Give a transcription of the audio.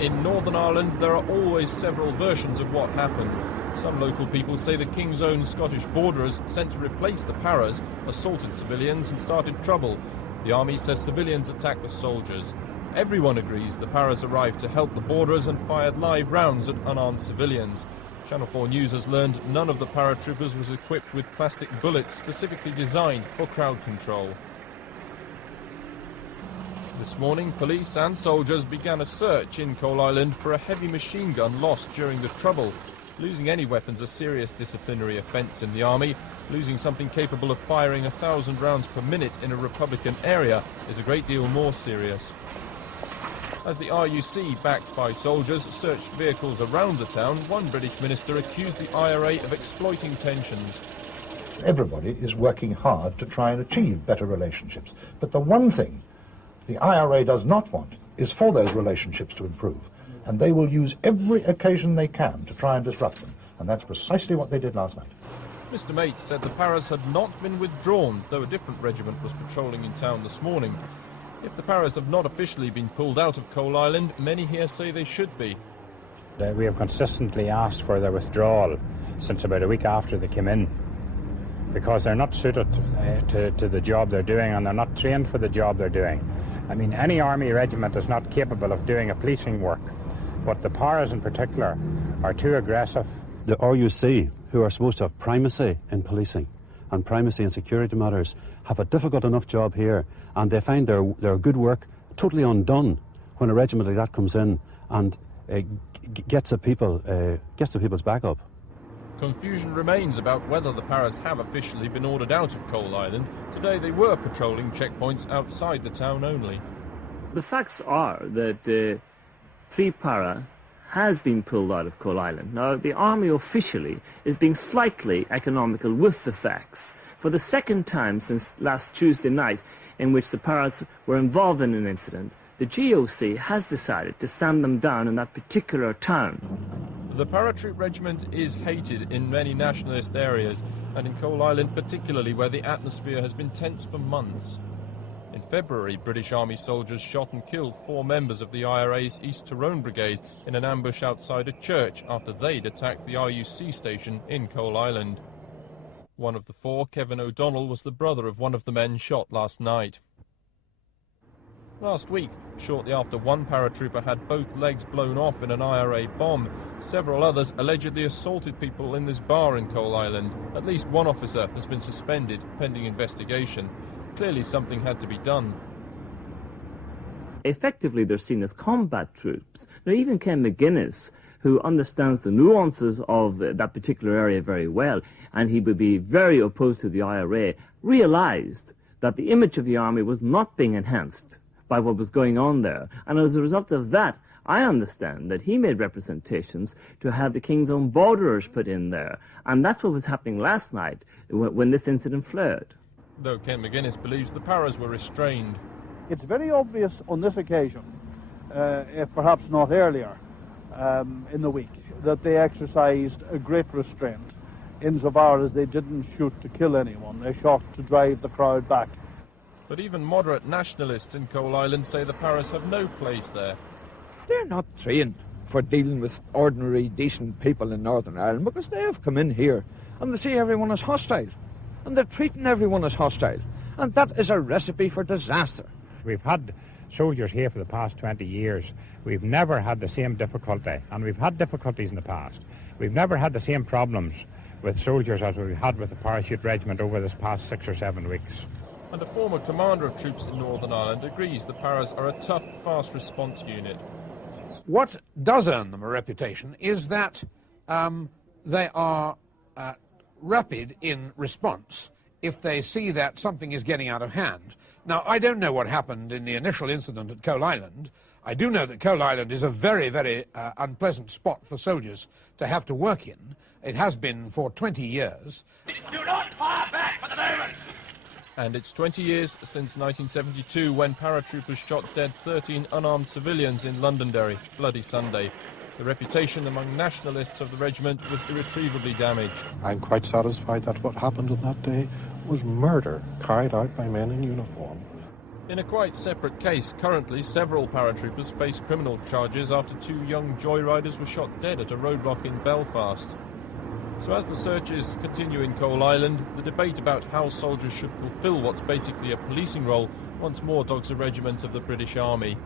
In Northern Ireland, there are always several versions of what happened. Some local people say the King's Own Scottish borderers sent to replace the PIRAs assaulted civilians and started trouble. The army says civilians attacked the soldiers. Everyone agrees the PIRAs arrived to help the borderers and fired live rounds at unarmed civilians. Channel 4 News has learned none of the paratroopers was equipped with plastic bullets specifically designed for crowd control. This morning, police and soldiers began a search in Coalisland for a heavy machine gun lost during the trouble. Losing any weapons a serious disciplinary offence in the army. Losing something capable of firing 1,000 rounds per minute in a Republican area is a great deal more serious. As the RUC, backed by soldiers, searched vehicles around the town, one British minister accused the IRA of exploiting tensions. Everybody is working hard to try and achieve better relationships. But the one thing the IRA does not want is for those relationships to improve. And they will use every occasion they can to try and disrupt them. And that's precisely what they did last night. Mr Mate said the PIRAs had not been withdrawn, though a different regiment was patrolling in town this morning. If the PIRAs have not officially been pulled out of Coalisland, many here say they should be. We have consistently asked for their withdrawal since about a week after they came in, because they're not suited to the job they're doing, and they're not trained for the job they're doing. I mean, any army regiment is not capable of doing a policing work, but the PIRAs in particular are too aggressive. The RUC, who are supposed to have primacy in policing and primacy in security matters, have a difficult enough job here, and they find their good work totally undone when a regiment like that comes in and gets the people's back up. Confusion remains about whether the PIRAs have officially been ordered out of Coalisland. Today they were patrolling checkpoints outside the town only. The facts are that 3 PIRA has been pulled out of Coalisland. Now, the army officially is being slightly economical with the facts. For the second time since last Tuesday night, in which the PIRAs were involved in an incident, the GOC has decided to stand them down in that particular town. The paratroop regiment is hated in many nationalist areas, and in Coalisland particularly, where the atmosphere has been tense for months. In February, British Army soldiers shot and killed 4 members of the IRA's East Tyrone Brigade in an ambush outside a church after they'd attacked the RUC station in Coalisland. One of the 4, Kevin O'Donnell, was the brother of one of the men shot last night. Last week, shortly after one paratrooper had both legs blown off in an IRA bomb, several others allegedly assaulted people in this bar in Coalisland. At least one officer has been suspended pending investigation. Clearly something had to be done. Effectively, they're seen as combat troops. Now, even Ken McGuinness, who understands the nuances of that particular area very well, and he would be very opposed to the IRA, realized that the image of the army was not being enhanced by what was going on there. And as a result of that, I understand that he made representations to have the King's Own borderers put in there. And that's what was happening last night when this incident flared. Though Ken McGuinness believes the PIRAs were restrained. It's very obvious on this occasion, if perhaps not earlier in the week, that they exercised a great restraint insofar as they didn't shoot to kill anyone. They shot to drive the crowd back. But even moderate nationalists in Coalisland say the PIRAs have no place there. They're not trained for dealing with ordinary, decent people in Northern Ireland, because they have come in here and they see everyone as hostile. And they're treating everyone as hostile. And that is a recipe for disaster. We've had soldiers here for the past 20 years. We've never had the same difficulty, and we've had difficulties in the past. We've never had the same problems with soldiers as we've had with the parachute regiment over this past 6 or 7 weeks. And a former commander of troops in Northern Ireland agrees the PIRAs are a tough, fast response unit. What does earn them a reputation is that they are rapid in response if they see that something is getting out of hand. Now, I don't know what happened in the initial incident at Coalisland. I do know that Coalisland is a very, very unpleasant spot for soldiers to have to work in. It has been for 20 years. Do not fire back for the moment! And it's 20 years since 1972 when paratroopers shot dead 13 unarmed civilians in Londonderry, Bloody Sunday. The reputation among nationalists of the regiment was irretrievably damaged. I'm quite satisfied that what happened on that day was murder carried out by men in uniform. In a quite separate case, currently several paratroopers face criminal charges after 2 young joyriders were shot dead at a roadblock in Belfast. So as the searches continue in Coal Island, the debate about how soldiers should fulfil what's basically a policing role once more dogs a regiment of the British Army.